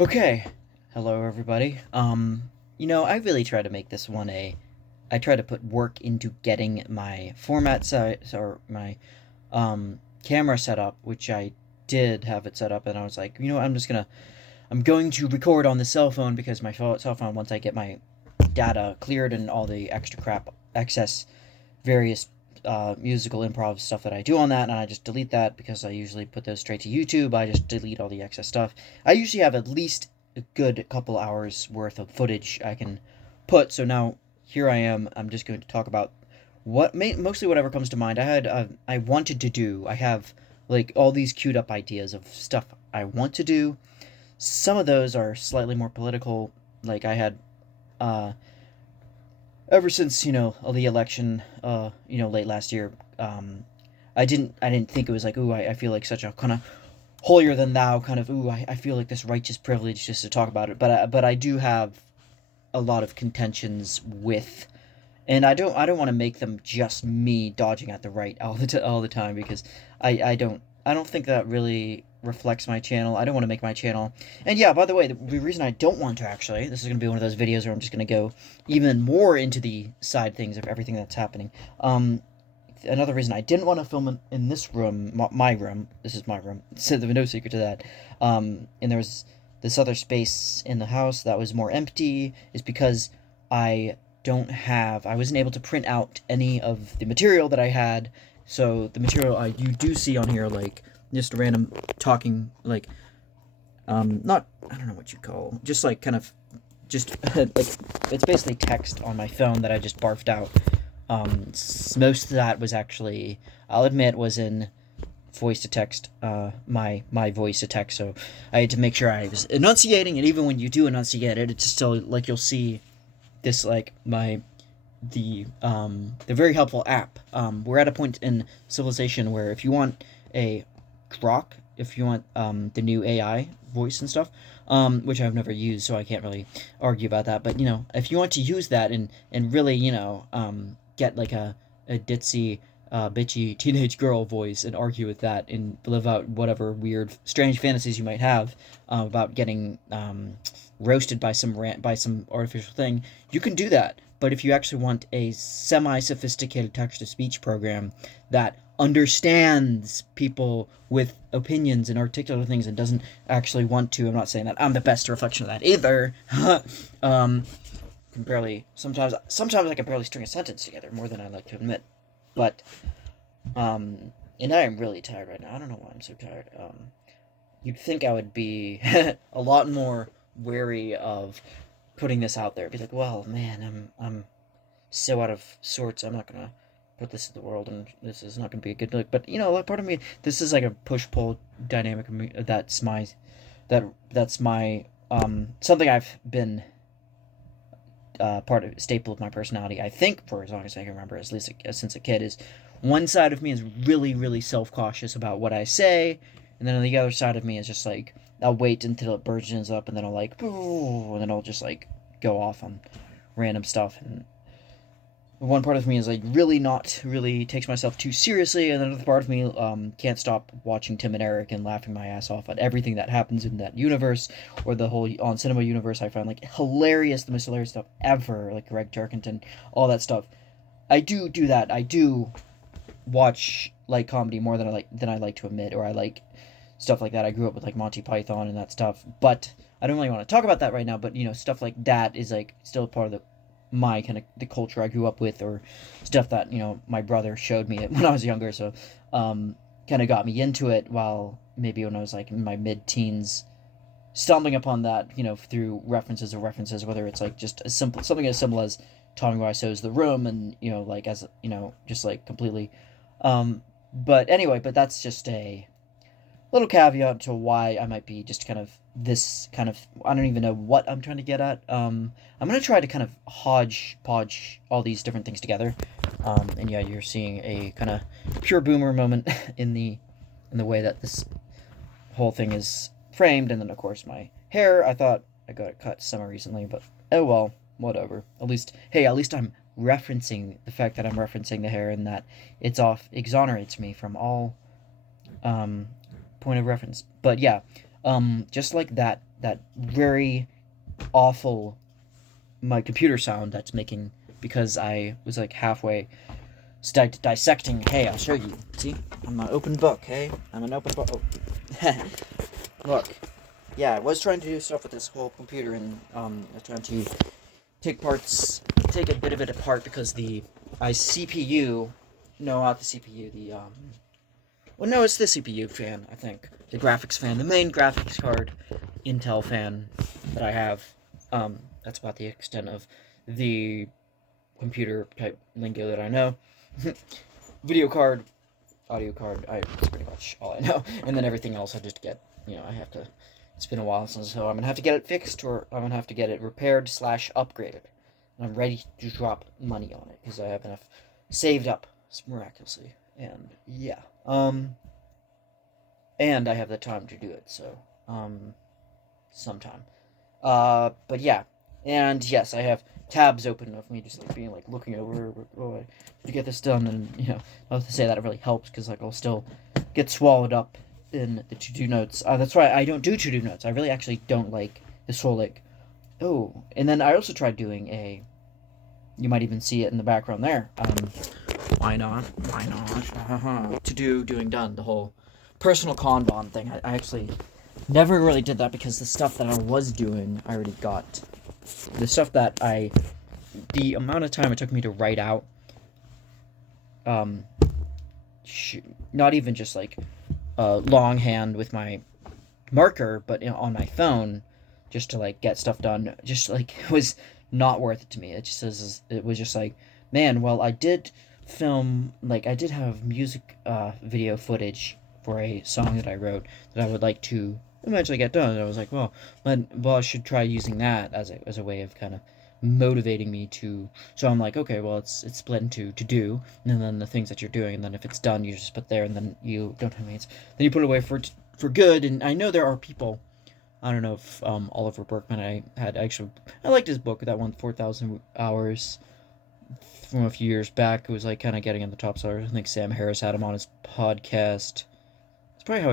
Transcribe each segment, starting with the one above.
Okay. Hello, everybody. I really try to make this one I try to put work into getting my format set or my camera set up, which I did have it set up, and I was like, I'm going to record on the cell phone because my cell phone, once I get my data cleared and all the extra crap, excess various musical improv stuff that I do on that, and I just delete that because I usually put those straight to YouTube. I just delete all the excess stuff. I usually have at least a good couple hours worth of footage I can put. So now here I am. I'm just going to talk about mostly whatever comes to mind. I wanted to do. I have like all these queued up ideas of stuff I want to do. Some of those are slightly more political. Like I had uh, ever since the election late last year. I didn't think it was like, ooh, I feel like such a kind of holier than thou kind of, ooh, I feel like this righteous privilege just to talk about it, but I do have a lot of contentions with, and I don't want to make them just me dodging at the right all the time, because I don't think that really reflects my channel. I don't want to make my channel. And yeah, by the way, the reason I don't want to, actually, this is going to be one of those videos where I'm just going to go even more into the side things of everything that's happening. Another reason I didn't want to film in this room, my room, this is my room, so there's no secret to that, and there was this other space in the house that was more empty, is because I I wasn't able to print out any of the material that I had. So the material you do see on here, like just random talking, like not, I don't know what you call, just like kind of just like, it's basically text on my phone that I just barfed out. Most of that was actually, I'll admit, was in voice to text, my voice to text. So I had to make sure I was enunciating, and even when you do enunciate it, it's still like you'll see this, like the very helpful app. We're at a point in civilization where if you want a grok, if you want the new AI voice and stuff, which I've never used, so I can't really argue about that. But if you want to use that and really get like a ditzy bitchy teenage girl voice and argue with that and live out whatever weird strange fantasies you might have about getting roasted by some artificial thing, you can do that. But if you actually want a semi-sophisticated text-to-speech program that understands people with opinions and articulate things and doesn't actually want to, I'm not saying that I'm the best reflection of that either. Can barely sometimes I can barely string a sentence together more than I like to admit. But and I am really tired right now. I don't know why I'm so tired. You'd think I would be a lot more wary of putting this out there. Be like, well, man, I'm so out of sorts. I'm not gonna put this in the world, and this is not gonna be a good look. But like, part of me, this is like a push pull dynamic. That's my something I've been part of, staple of my personality, I think, for as long as I can remember, at least since a kid, is one side of me is really, really self-cautious about what I say, and then on the other side of me is just like, I'll wait until it burgeons up, and then I'll like, and then I'll just like go off on random stuff. And one part of me is like really not really takes myself too seriously, and another part of me can't stop watching Tim and Eric and laughing my ass off at everything that happens in that universe, or the whole on cinema universe. I find like hilarious, the most hilarious stuff ever, like Greg Turkington, all that stuff. I do that. I do watch light comedy more than I like to admit, or I like stuff like that. I grew up with like Monty Python and that stuff, but I don't really want to talk about that right now. But stuff like that is like still part of my kind of the culture I grew up with, or stuff that my brother showed me when I was younger. So kind of got me into it, while maybe when I was like in my mid-teens, stumbling upon that through references, whether it's like just something as simple as Tommy Wiseau's The Room, and like as just like completely but anyway, but that's just a little caveat to why I might be just kind of this kind of, I don't even know what I'm trying to get at. I'm gonna try to kind of hodgepodge all these different things together. And yeah, you're seeing a kind of pure boomer moment in the way that this whole thing is framed, and then of course my hair. I thought I got it cut summer recently, but oh well, whatever. At least I'm referencing the fact that I'm referencing the hair, and that it's off exonerates me from all um point of reference. But yeah, just like that very awful my computer sound that's making because I was like halfway dissecting. Hey, I'll show you. See, I'm an open book. Hey, I'm an open book. Oh. Look, yeah, I was trying to do stuff with this whole computer, and I was trying to take a bit of it apart because the CPU, no, not the CPU, well, no, it's the CPU fan, I think, the graphics fan, the main graphics card Intel fan that I have. That's about the extent of the computer type lingo that I know. Video card, audio card, that's pretty much all I know. And then everything else I just get, I have to, it's been a while since, so I'm going to have to get it fixed, or I'm going to have to get it repaired / upgraded. And I'm ready to drop money on it, because I have enough saved up, miraculously. And, yeah. And I have the time to do it, so, sometime. But yeah. And yes, I have tabs open of me just like being like looking over to get this done, and I have to say that it really helps because like I'll still get swallowed up in the to-do notes. That's why I don't do to-do notes. I really actually don't like this whole like, oh, and then I also tried doing you might even see it in the background there. Why not? Doing done, the whole personal Kanban thing. I actually never really did that because the stuff that I was doing I already got. The stuff that the amount of time it took me to write out, not even just like longhand with my marker, but on my phone, just to like get stuff done, just like it was not worth it to me. It was just like, man, well, I did film, like I did have music video footage for a song that I wrote that I would like to eventually get done. And I was like, well, I should try using that as a way of kind of motivating me to. So I'm like, okay, well, it's split into to do, and then the things that you're doing, and then if it's done, you just put there, and then you don't have means. Then you put it away for good. And I know there are people. I don't know if Oliver Berkman. I liked his book, that one, 4,000 Hours, from a few years back. It was like kind of getting in the top sellers. I think Sam Harris had him on his podcast. Probably how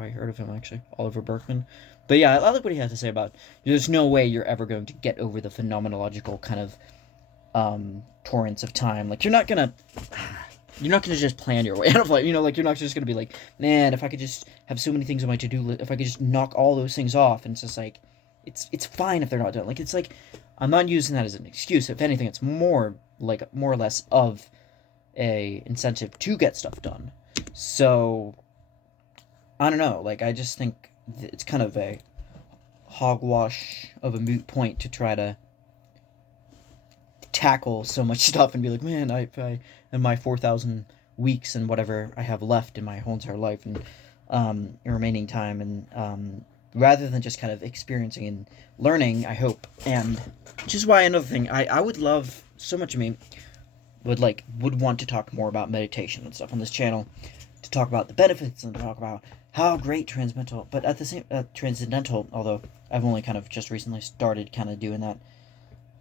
I heard of him, actually, Oliver Berkman. But yeah, I like what he had to say about there's no way you're ever going to get over the phenomenological kind of torrents of time. Like you're not gonna just plan your way out of life. Like you're not just gonna be like, man, if I could just have so many things on my to-do list, if I could just knock all those things off, and it's just like, it's fine if they're not done. Like it's like, I'm not using that as an excuse. If anything, it's more or less of a incentive to get stuff done. So I don't know, like, I just think it's kind of a hogwash of a moot point to try to tackle so much stuff and be like, man, I in my 4,000 weeks and whatever I have left in my whole entire life and remaining time, and rather than just kind of experiencing and learning, I hope. And which is why another thing, I would love so much of me would want to talk more about meditation and stuff on this channel, to talk about the benefits and to talk about how great transcendental, but at the same transcendental, although I've only kind of just recently started kind of doing that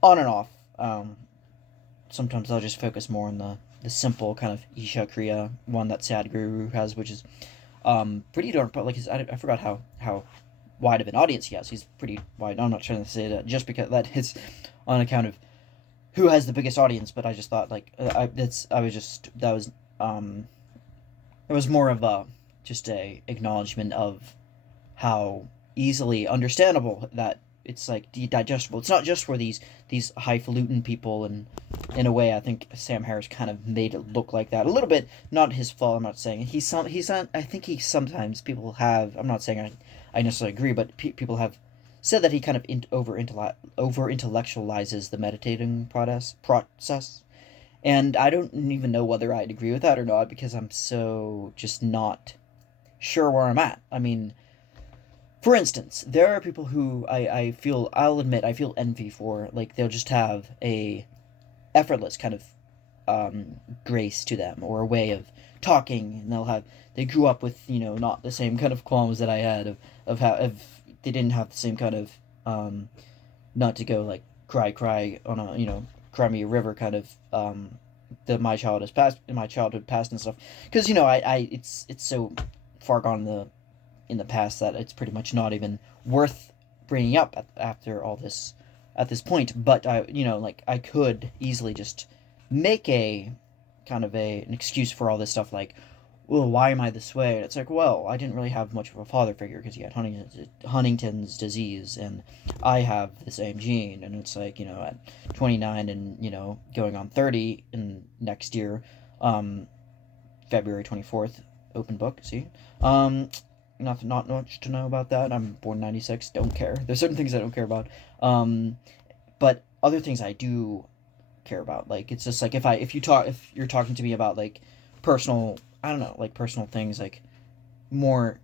on and off. Sometimes I'll just focus more on the simple kind of Isha Kriya one that Sadhguru has, which is pretty darn, but like I forgot how wide of an audience he has. He's pretty wide. I'm not trying to say that just because that is on account of who has the biggest audience, but I just thought like it was more of just a acknowledgement of how easily understandable that it's like digestible. It's not just for these highfalutin people, and in a way, I think Sam Harris kind of made it look like that a little bit. Not his fault. I'm not saying he's not. I think sometimes people have. I'm not saying I necessarily agree, but people have said that he kind of over intellectualizes the meditating process. And I don't even know whether I'd agree with that or not, because I'm so just not sure where I'm at. I mean, for instance, there are people who I'll admit, I feel envy for. Like, they'll just have a effortless kind of grace to them, or a way of talking, and they grew up with, not the same kind of qualms that I had of they didn't have the same kind of, not to go, like, cry on a, cry me a river kind of, my childhood past and stuff, because it's so far gone in the past that it's pretty much not even worth bringing up after all this at this point. But I could easily just make a kind of an excuse for all this stuff, like, well, why am I this way? And it's like, well, I didn't really have much of a father figure because he had Huntington's disease, and I have the same gene. And it's like, at 29 and, going on 30 in next year, February 24th, open book, see? Not much to know about that. I'm born 96, don't care. There's certain things I don't care about. But other things I do care about. Like, it's just like, if you're talking to me about, like, personal, I don't know, like, personal things, like, more,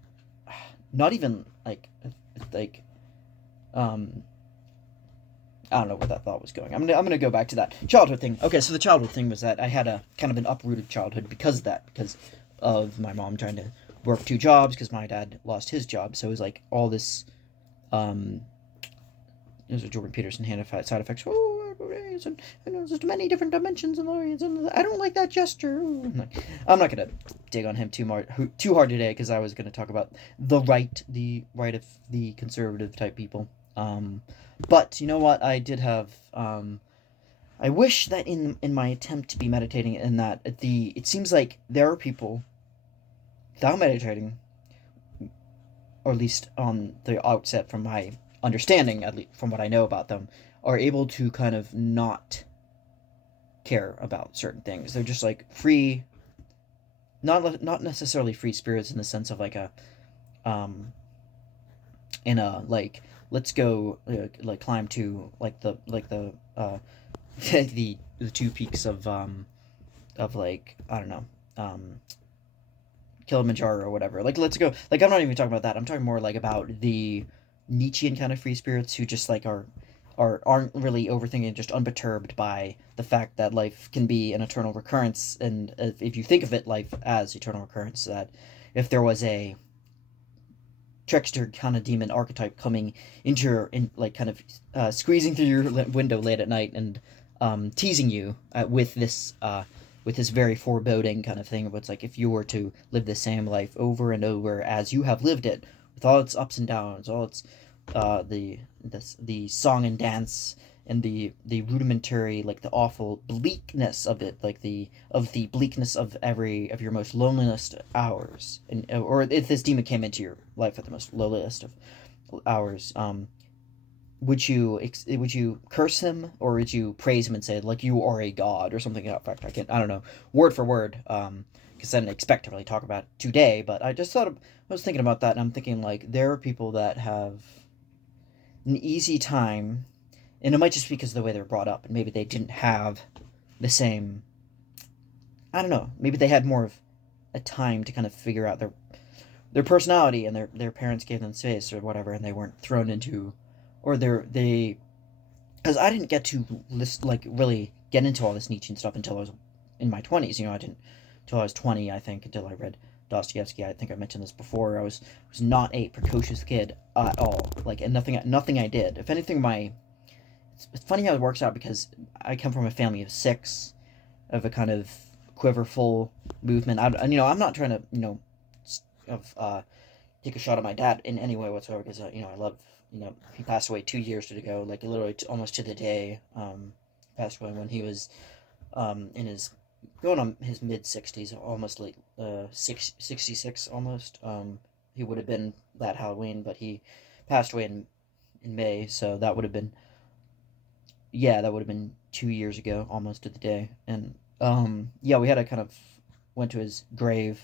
not even like um I don't know where that thought was going. I'm gonna go back to that childhood thing. Okay, so the childhood thing was that I had a kind of an uprooted childhood because of that, because of my mom trying to work two jobs because my dad lost his job. So it was like all this. There's a Jordan Peterson hand side effects. Oh, there's many different dimensions and I don't like that gesture. I'm not gonna dig on him too hard today, because I was gonna talk about the right of the conservative type people. But you know what? I did have. I wish that in my attempt to be meditating, in that it seems like there are people without meditating, or at least on the outset, from my understanding, at least from what I know about them, are able to kind of not care about certain things. They're just like free, not necessarily free spirits in the sense of like a in a like, let's go like climb to the the two peaks of like, I don't know, Kilimanjaro or whatever. Like, let's go. Like, I'm not even talking about that. I'm talking more like about the Nietzschean kind of free spirits who just like aren't really overthinking, just unperturbed by the fact that life can be an eternal recurrence. And if you think of it, life as eternal recurrence, that if there was a trickster kind of demon archetype coming into like kind of squeezing through your window late at night and teasing you with this very foreboding kind of thing. But it's like, if you were to live the same life over and over as you have lived it, with all its ups and downs, all its the song and dance, and the rudimentary, like the awful bleakness of it, like the bleakness of your most loneliest hours, and or if this demon came into your life at the most lowliest of hours, would you curse him, or would you praise him and say, like, you are a god or something? In fact, I don't know word for word, because I didn't expect to really talk about it today, but I just I was thinking about that, and I'm thinking, like, there are people that have an easy time, and it might just be because of the way they're brought up, and maybe they didn't have the same, I don't know, maybe they had more of a time to kind of figure out their personality, and their parents gave them space or whatever, and they weren't thrown into, or they because I didn't get to really get into all this Nietzschean stuff until I was in my 20s. I didn't until I was 20, I think, until I read Dostoevsky. I think I mentioned this before. I was not a precocious kid at all. Like, and nothing I did. If anything, it's funny how it works out, because I come from a family of six, of a kind of quiverful movement. I'm not trying to take a shot at my dad in any way whatsoever, because I love, he passed away 2 years ago, like literally almost to the day. Passed away when he was in his going on his mid 60s, almost late 66 almost. He would have been that Halloween, but he passed away in May, so that would have been, yeah, that would have been 2 years ago, almost to the day. And yeah, we had a kind of went to his grave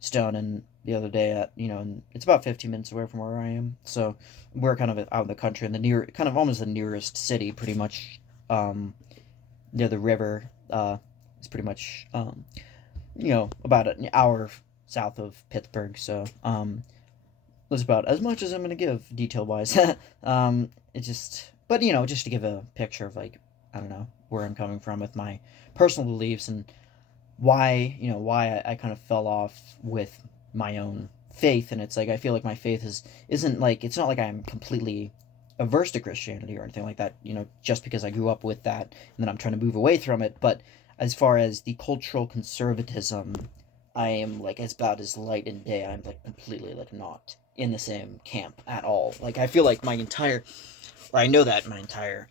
stone and the other day and it's about 15 minutes away from where I am, so we're kind of out in the country, in the kind of almost the nearest city, pretty much, near the river. It's pretty much about an hour south of Pittsburgh, so that's about as much as I'm gonna give detail wise. It's just, but just to give a picture of, like, I don't know, where I'm coming from with my personal beliefs, and why I kind of fell off with my own faith. And it's like, I feel like my faith isn't like, it's not like I'm completely averse to Christianity or anything like that, just because I grew up with that and then I'm trying to move away from it. But as far as the cultural conservatism, I am, like, as bad as light and day. I'm, like, completely, like, not in the same camp at all. Like, I feel like I know that my entire,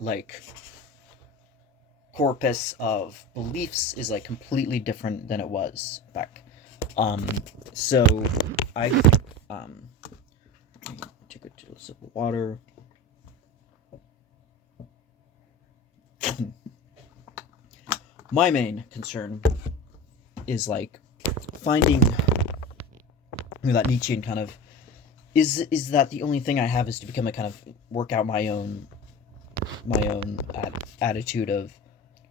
like, corpus of beliefs is, like, completely different than it was back. Um, so, I think, take a sip of water. My main concern is, like, finding, that Nietzschean kind of, is that the only thing I have is to become a kind of work out my own attitude of,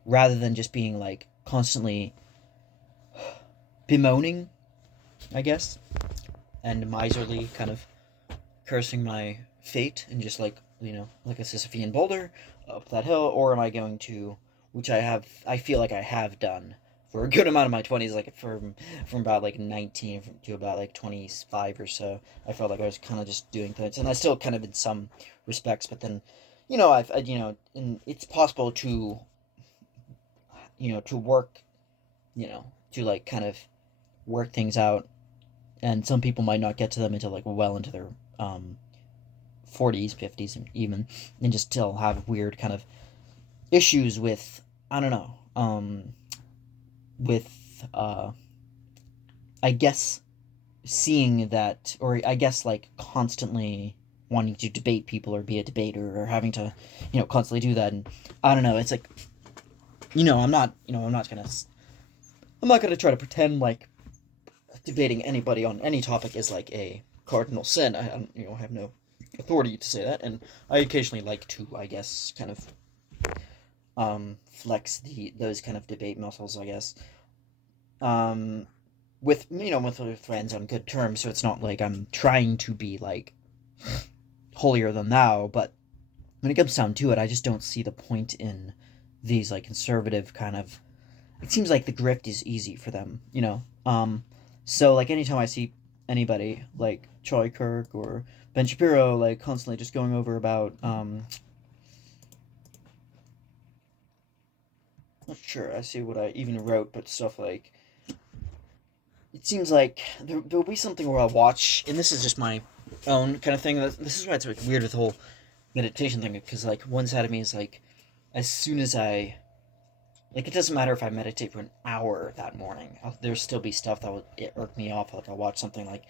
rather than just being like constantly bemoaning, I guess, and miserly kind of cursing my fate and just like, like a Sisyphean boulder up that hill, or am I going to, which I feel like I have done for a good amount of my 20s, like from about like 19 to about like 25 or so. I felt like I was kind of just doing things, and I still kind of in some respects, but then, and it's possible to, to work, to like kind of work things out, and some people might not get to them until like well into their 40s, 50s, and even, and just still have weird kind of issues with, I don't know, with I guess seeing that, or I guess like constantly wanting to debate people or be a debater, or having to, constantly do that. And I don't know, it's like, I'm not gonna try to pretend like debating anybody on any topic is like a cardinal sin. I have no authority to say that, and I occasionally like to, I guess, kind of flex those kind of debate muscles, I guess. Um, with friends on good terms, so it's not like I'm trying to be like holier than thou. But when it comes down to it, I just don't see the point in these like conservative kind of. It seems like the grift is easy for them, So like anytime I see anybody like Charlie Kirk or Ben Shapiro like constantly just going over about not sure I see what I even wrote, but stuff like, it seems like there'll be something where I'll watch, and this is just my own kind of thing. This is why it's like weird with the whole meditation thing, because like one side of me is like, as soon as I, like, it doesn't matter if I meditate for an hour that morning, there'll still be stuff that will irk me off. Like I'll watch something like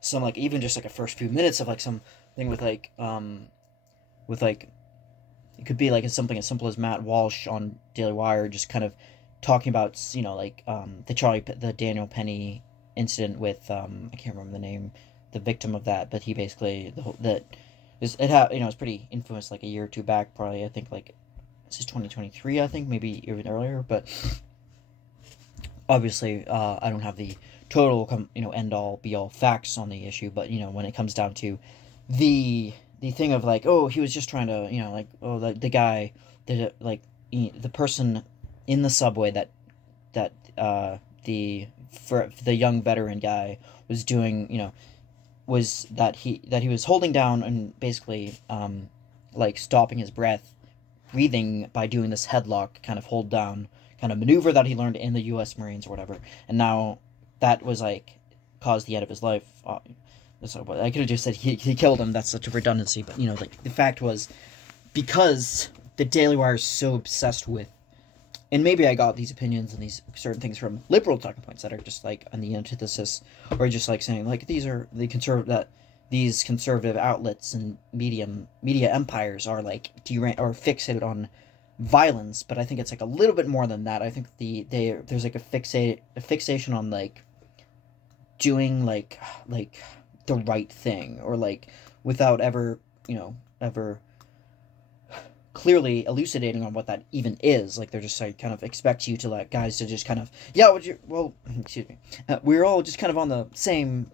some, like, even just like a first few minutes of like some thing with like, it could be like something as simple as Matt Walsh on Daily Wire just kind of talking about, like the Daniel Penny incident with, I can't remember the name, the victim of that, but he basically it was pretty infamous like a year or two back, probably. I think like this is 2023, I think, maybe even earlier, but obviously I don't have the total end all be all facts on the issue. But when it comes down to the thing of like, oh, he was just trying to, like, oh, the guy, the person in the subway that the young veteran guy was doing, was that he was holding down and basically like stopping his breath, breathing by doing this headlock kind of hold down kind of maneuver that he learned in the U.S. Marines or whatever, and now that was like caused the end of his life. So I could have just said he killed him. That's such a redundancy, but like the fact was, because the Daily Wire is so obsessed with, and maybe I got these opinions and these certain things from liberal talking points that are just like on the antithesis, or just like saying like these conservative outlets and media empires are like or fixated on violence. But I think it's like a little bit more than that. I think there's like a fixation on like doing like the right thing, or like without ever ever clearly elucidating on what that even is. Like they're just like kind of expect you to, like, guys to just kind of, yeah, excuse me, we're all just kind of on the same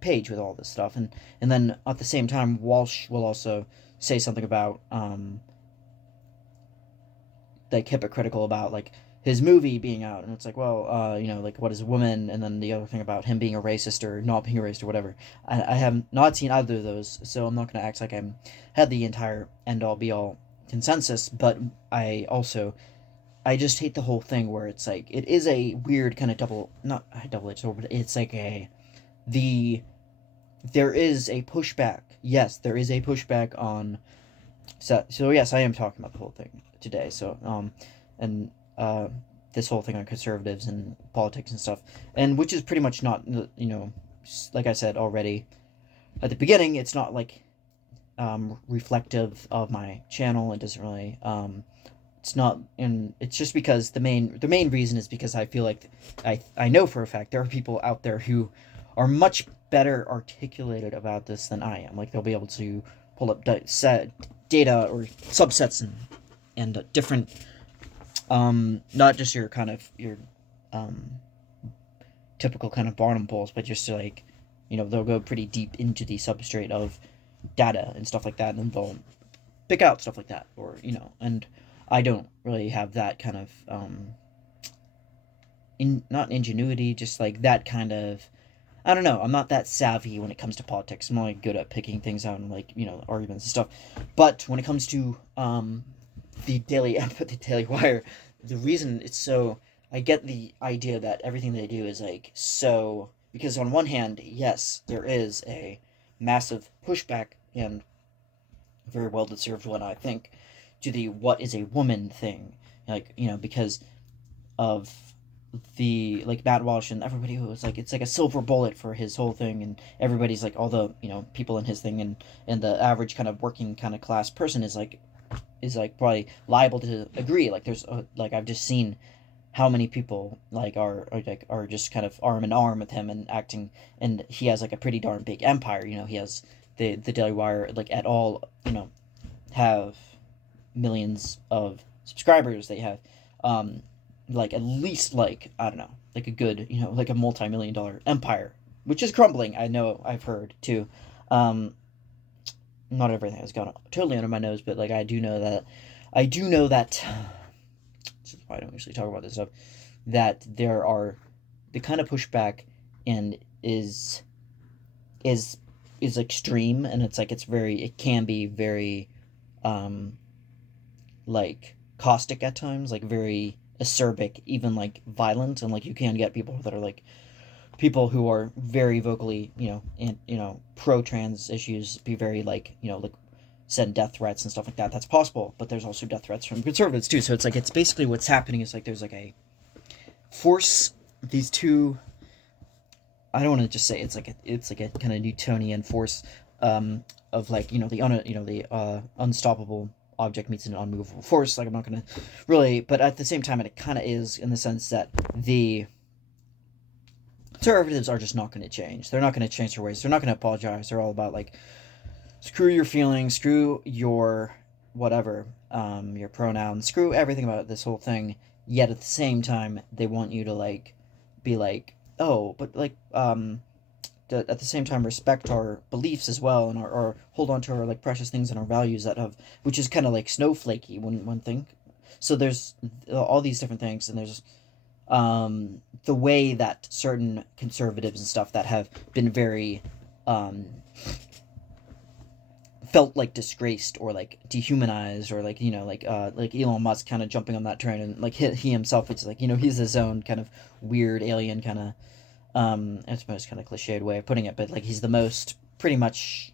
page with all this stuff. And then at the same time, Walsh will also say something about like hypocritical about like his movie being out, and it's like, well, like, what is a woman? And then the other thing about him being a racist or not being a racist or whatever. I have not seen either of those, so I'm not going to act like I'm had the entire end all be all consensus. But I just hate the whole thing where it's like, it is a weird kind of not double edged sword, but it's like the there is a pushback. Yes, there is a pushback on. So yes, I am talking about the whole thing today. So and this whole thing on conservatives and politics and stuff, and which is pretty much not, like I said already at the beginning, it's not like reflective of my channel. It doesn't really it's not, and it's just because the main reason is because I feel like I know for a fact there are people out there who are much better articulated about this than I am. Like, they'll be able to pull up data or subsets and different, not just your kind of your um typical kind of bottom polls, but just like, they'll go pretty deep into the substrate of data and stuff like that, and they'll pick out stuff like that, or and I don't really have that kind of not ingenuity, just like that kind of, I don't know. I'm not that savvy when it comes to politics. I'm only good at picking things out and, like, arguments and stuff. But when it comes to the the Daily Wire, the reason it's so, I get the idea that everything they do is like so, because on one hand, yes, there is a massive pushback, and very well deserved one, I think, to the what is a woman thing, like, because of the, like, Matt Walsh and everybody who was like, it's like a silver bullet for his whole thing, and everybody's like, all the people in his thing, and the average kind of working kind of class person is like probably liable to agree. Like, there's like, I've just seen how many people like are just kind of arm in arm with him and acting, and he has like a pretty darn big empire. He has the Daily Wire, like, at all, have millions of subscribers. They have like at least, like, I don't know, like a good, like a multi-million-dollar empire, which is crumbling. I know, I've heard too. um Not everything has gone totally under my nose, but like, I do know that this is why I don't usually talk about this stuff, that there are the kind of pushback, and is is extreme, and it's like, it can be very um like caustic at times, like very acerbic, even like violent, and like, you can get people that are like, people who are very vocally, and pro trans issues, be very like, like, send death threats and stuff like that. That's possible, but there's also death threats from conservatives too. So it's like, it's basically what's happening is like, there's like a force, these two, I don't want to just say it's like a kind of Newtonian force, of like, the unstoppable object meets an unmovable force. Like, I'm not gonna really, but at the same time, it kind of is, in the sense that the conservatives are just not going to change. They're not going to change their ways. They're not going to apologize. They're all about like, screw your feelings, screw your whatever, your pronouns, screw everything about this whole thing. Yet at the same time, they want you to like, be like, oh, but like, at the same time, respect our beliefs as well, and or hold on to our like precious things and our values that have, which is kind of like snowflakey one thing. So there's all these different things, and there's the way that certain conservatives and stuff that have been very um felt like disgraced, or like dehumanized, or like, like Elon Musk kind of jumping on that train, and like he himself, it's like, he's his own kind of weird alien kind of, I suppose, kind of cliched way of putting it, but like, he's the most, pretty much,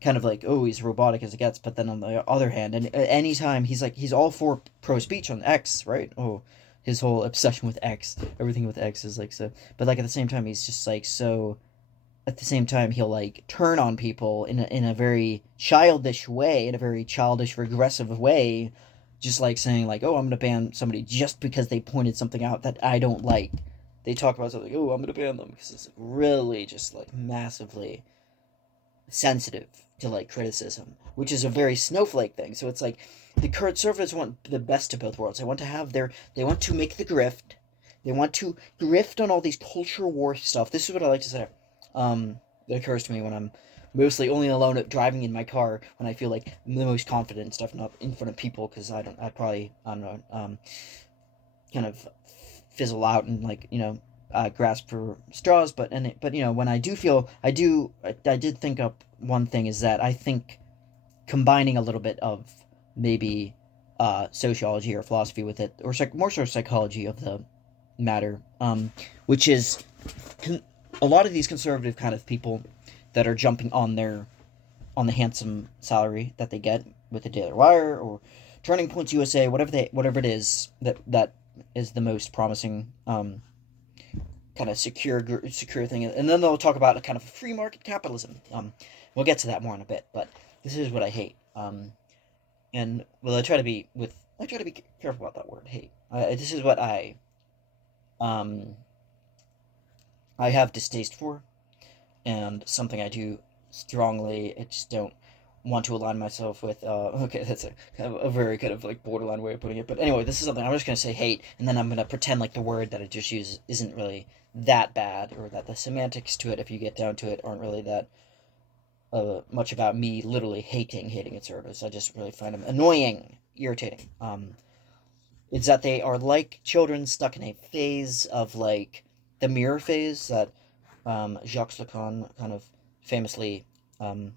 kind of like, oh, he's robotic as it gets. But then on the other hand, and anytime he's all for pro speech on X, right? Oh, his whole obsession with X, everything with X is like so. But like, at the same time, he's just like so. At the same time, he'll like turn on people in a very childish way, in a very childish, regressive way, just like saying like, oh, I'm gonna ban somebody just because they pointed something out that I don't like. They talk about something, oh, I'm gonna ban them because it's really just like massively sensitive to like criticism, which is a very snowflake thing. So it's like, the conservatives want the best of both worlds. They want to make the grift. They want to grift on all these culture war stuff. This is what I like to say. That occurs to me when I'm mostly only alone at driving in my car, when I feel like I'm the most confident and stuff, not in front of people, because I don't know, kind of fizzle out and like, grasp for straws. But when I do feel, I did think up one thing, is that I think combining a little bit of maybe sociology or philosophy with it, or more so psychology of the matter, which is a lot of these conservative kind of people that are jumping on the handsome salary that they get with the Daily Wire or Turning Points USA, whatever it is that is the most promising kind of secure thing, and then they'll talk about a kind of free market capitalism. We'll get to that more in a bit, but this is what I hate. And well, I try to be careful about that word hate. This is what um I have distaste for, and something I do strongly. I just don't want to align myself with. Okay, that's a kind of a very kind of like borderline way of putting it. But anyway, this is something I'm just gonna say hate, and then I'm gonna pretend like the word that I just used isn't really that bad, or that the semantics to it, if you get down to it, aren't really that much about me literally hating conservatives. I just really find them annoying, irritating. It's that they are like children stuck in a phase of like the mirror phase that Jacques Lacan kind of famously um,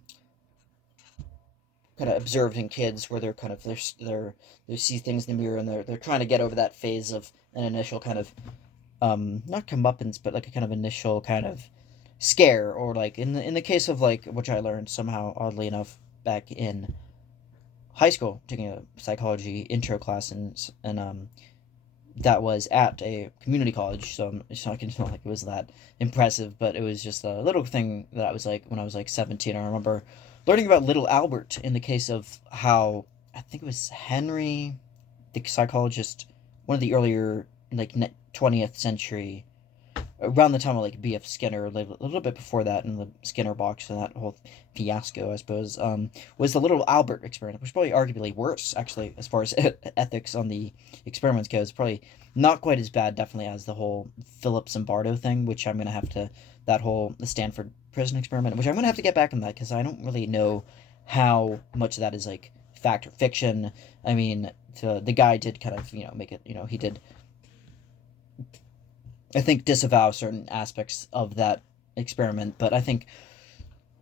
kind of observed in kids, where they're kind of they see things in the mirror, and they're trying to get over that phase of an initial kind of not comeuppance, but like a kind of initial kind of scare, or like in the case of like, which I learned somehow oddly enough back in high school, taking a psychology intro class, and that was at a community college, so it's not like it was that impressive, but it was just a little thing that I was like, when I was like 17, I remember learning about Little Albert, in the case of how, I think it was Henry, the psychologist, one of the earlier, like, 20th century, around the time of like B.F. Skinner, a little bit before that, in the Skinner box and that whole fiasco, I suppose, was the Little Albert experiment, which is probably arguably worse, actually, as far as ethics on the experiments goes. Probably not quite as bad, definitely, as the whole Philip Zimbardo thing, which I'm gonna have to, that whole the Stanford prison experiment, which I'm gonna have to get back on that, because I don't really know how much of that is like fact or fiction. I mean, the guy did kind of, make it, he did, I think, disavow certain aspects of that experiment, but I think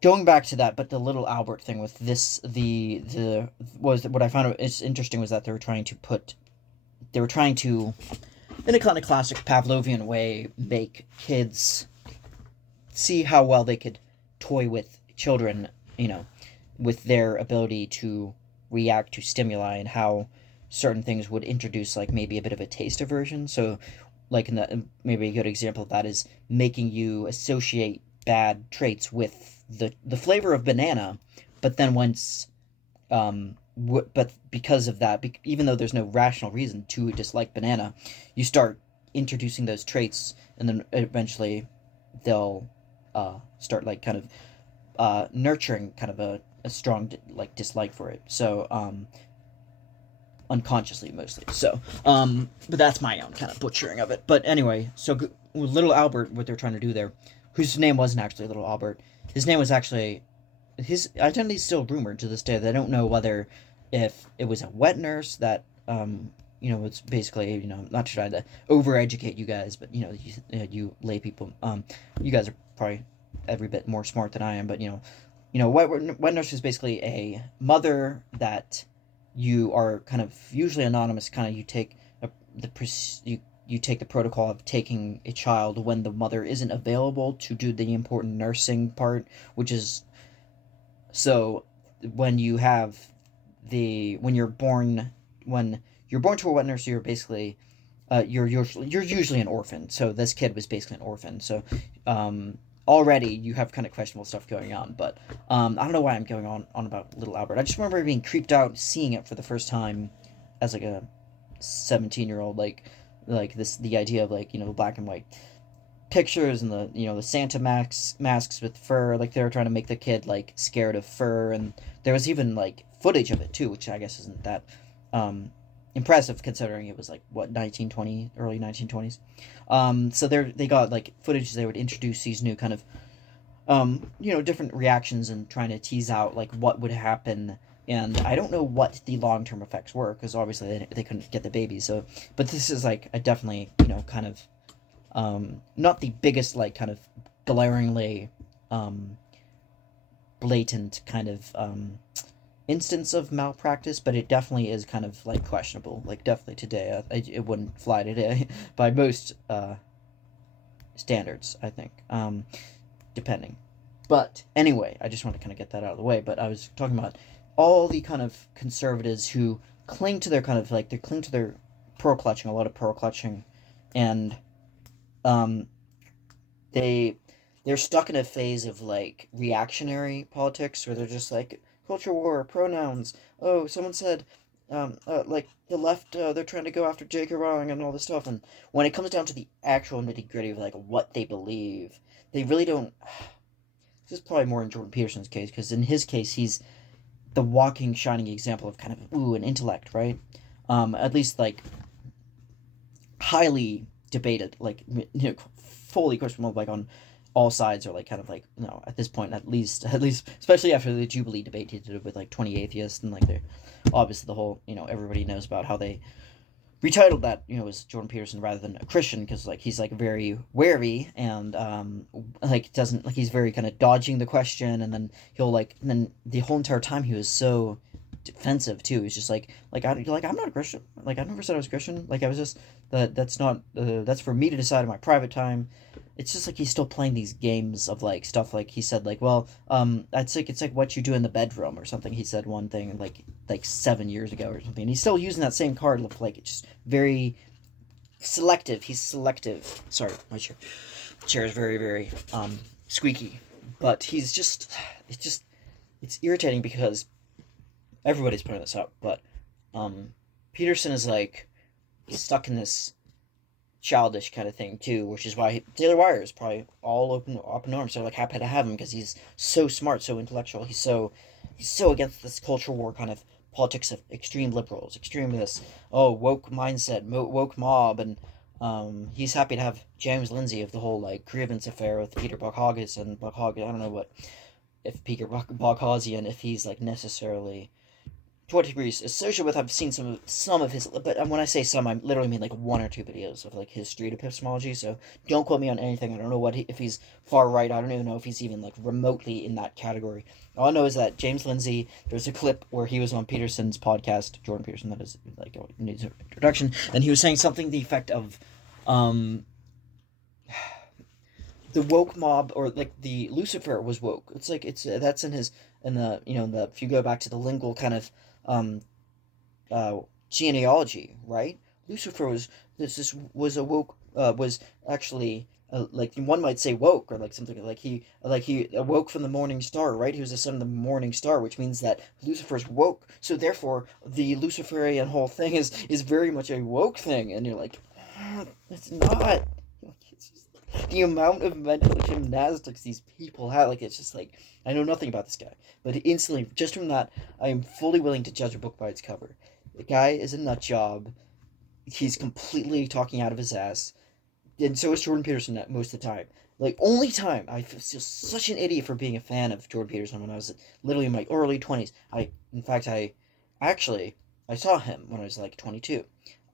going back to that, but the Little Albert thing with this, the was what I found is interesting was that they were trying to, in a kind of classic Pavlovian way, make kids see how well they could toy with children, with their ability to react to stimuli, and how certain things would introduce like maybe a bit of a taste aversion. So like maybe a good example of that is making you associate bad traits with the flavor of banana, but then once but because of that, even though there's no rational reason to dislike banana, you start introducing those traits, and then eventually they'll start like kind of nurturing kind of a strong like dislike for it. So unconsciously mostly. So but that's my own kind of butchering of it. But anyway, so with Little Albert, what they're trying to do there, whose name wasn't actually Little Albert, his name was actually, his identity is still rumored to this day. They don't know whether, if it was a wet nurse that it's basically, not to try to overeducate you guys, but you lay people, you guys are probably every bit more smart than I am, but wet nurse is basically a mother that you are kind of usually anonymous. Kind of, you take you take the protocol of taking a child when the mother isn't available to do the important nursing part, which is, so when you have when you're born to a wet nurse, you're basically you're usually an orphan. So this kid was basically an orphan. So already you have kind of questionable stuff going on. But I don't know why I'm going on about Little Albert. I just remember being creeped out seeing it for the first time as like a 17-year-old, like this, the idea of like, black and white pictures, and the Santa masks with fur, like they were trying to make the kid like scared of fur, and there was even like footage of it too, which I guess isn't that impressive considering it was like what, 1920, early 1920s. So they got like footage. They would introduce these new kind of different reactions, and trying to tease out like what would happen. And I don't know what the long-term effects were, because obviously they couldn't get the baby. So, but this is like a definitely kind of not the biggest like kind of glaringly blatant kind of instance of malpractice, but it definitely is kind of like questionable. Like definitely today, it wouldn't fly today by most standards, I think, depending. But anyway, I just want to kind of get that out of the way. But I was talking about all the kind of conservatives who cling to their kind of like they cling to their pearl clutching, a lot of pearl clutching, and um, they they're stuck in a phase of like reactionary politics where they're just like culture war, pronouns. Oh, someone said, like the left, they're trying to go after J.K. Rowling and all this stuff. And when it comes down to the actual nitty gritty of like what they believe, they really don't. This is probably more in Jordan Peterson's case because in his case he's the walking shining example of kind of an intellect, right? At least like highly debated, like fully questionable, like on all sides, or like kind of like at this point at least especially after the Jubilee debate he did it with like 20 atheists and like they're obviously the whole everybody knows about how they retitled that as Jordan Peterson rather than a Christian because like he's like very wary and like doesn't like he's very kind of dodging the question and then he'll like and then the whole entire time he was so defensive too. He's just like I'm not a Christian. Like I never said I was Christian. Like I was just that's not that's for me to decide in my private time. It's just like he's still playing these games of like stuff like he said like well it's like what you do in the bedroom or something. He said one thing like 7 years ago or something. And he's still using that same card. Like it's just very selective. He's selective. Sorry, my chair is very very squeaky. But it's irritating because everybody's pointing this out, but Peterson is like stuck in this childish kind of thing too, which is why Taylor Wire is probably all open arms. They're like happy to have him because he's so smart, so intellectual. He's so against this culture war kind of politics of extreme liberals, extreme this woke mindset, woke mob, and he's happy to have James Lindsay of the whole like grievance affair with Peter Boghossian and Boghossian. I don't know what if Peter Boghossian if he's like necessarily to what degree he's associated with. I've seen some of his, but when I say some, I literally mean like one or two videos of like his street epistemology. So don't quote me on anything. I don't know if he's far right. I don't even know if he's even like remotely in that category. All I know is that James Lindsay. There's a clip where he was on Peterson's podcast, Jordan Peterson. That is like needs an introduction, and he was saying something to the effect of, um, the woke mob or like the Lucifer was woke. It's like it's that's in his in the the if you go back to the lingual kind of um uh, genealogy, right? Lucifer was a woke was actually like one might say woke or like something like he awoke from the morning star, right? He was the son of the morning star, which means that Lucifer's woke. So therefore, the Luciferian whole thing is very much a woke thing, and you're like, it's not. It's just, the amount of mental gymnastics these people have, like it's just like I know nothing about this guy, but instantly just from that, I am fully willing to judge a book by its cover. The guy is a nut job. He's completely talking out of his ass, and so is Jordan Peterson most of the time. Like only time I feel such an idiot for being a fan of Jordan Peterson when I was literally in my early 20s. In fact, actually I saw him when I was like 22.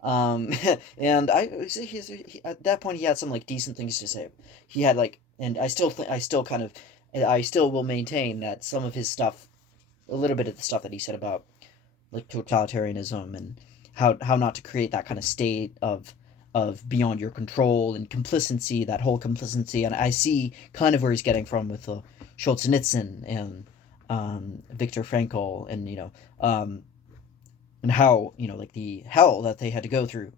Um, and at that point he had some like decent things to say. He had like, and I still will maintain that some of his stuff, a little bit of the stuff that he said about like totalitarianism and how not to create that kind of state of beyond your control and complicity, that whole complicity. And I see kind of where he's getting from with Solzhenitsyn and Viktor Frankl, and and how like the hell that they had to go through,